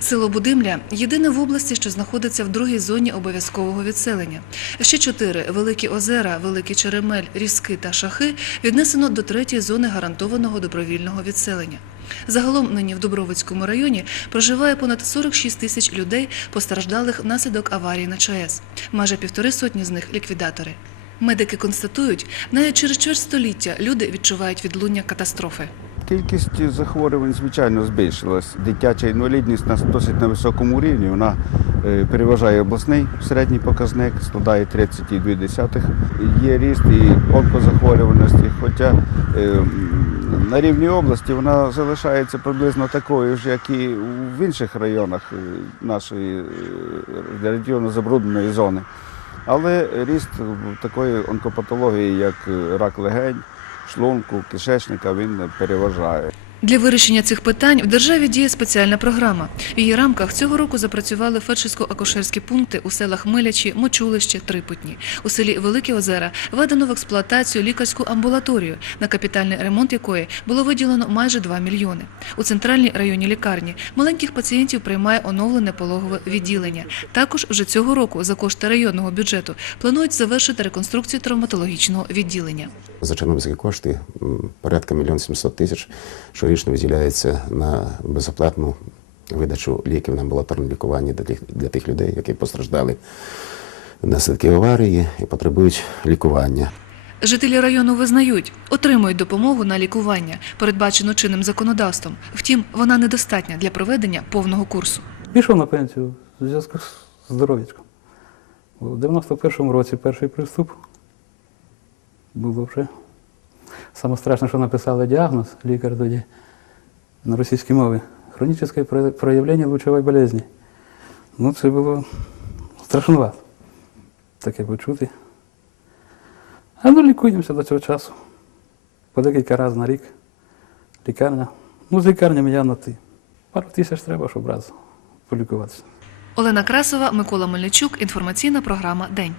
Село Будимля єдине в області, що знаходиться в другій зоні обов'язкового відселення. Ще чотири великі озера, Великий Черемель, Різки та Шахи віднесено до третьої зони гарантованого добровільного відселення. Загалом нині в Дубровицькому районі проживає понад 46 тисяч людей, постраждалих внаслідок аварії на ЧАЕС. Майже півтори сотні з них ліквідатори. Медики констатують, навіть через чверть століття люди відчувають відлуння катастрофи. Кількість захворювань, звичайно, збільшилась. Дитяча інвалідність на досить на високому рівні. Вона е, переважає обласний середній показник, складає 30,2. Є ріст і онкозахворюваності, хоча е, на рівні області вона залишається приблизно такою ж, як і в інших районах е, нашої е, забрудненої зони. Але ріст такої онкопатології, як рак легень, шлунку, кишечника, він переважає. Для вирішення цих питань в державі діє спеціальна програма. В її рамках цього року запрацювали фельдшерсько-акушерські пункти у селах Милячі, Мочулище, Трипутні. У селі Великі Озера введено в експлуатацію лікарську амбулаторію, на капітальний ремонт якої було виділено майже 2 мільйони. У центральній районній лікарні маленьких пацієнтів приймає оновлене пологове відділення. Також вже цього року за кошти районного бюджету планують завершити реконструкцію травматологічного відділення. За чорнобильські кошти порядка мільйон сімсот тисяч щорічно виділяється на безоплатну видачу ліків на амбулаторне лікування для тих, для тих людей, які постраждали внаслідки аварії і потребують лікування. Жителі району визнають, отримують допомогу на лікування, передбачену чинним законодавством. Втім, вона недостатня для проведення повного курсу. Пішов на пенсію в зв'язку з здоров'ячком. У 91-му році перший приступ було вже. Саме страшне, що написали діагноз лікар тоді на російській мові. Хронічне проявлення лучової болезні. Ну, це було страшнувато. Таке почути. А ну лікуємося до цього часу. По декілька разів на рік. Лікарня. Ну, з лікарнями я на ти. Пару тисяч треба, щоб раз полікуватися. Олена Красова, Микола Мельничук. Інформаційна програма День.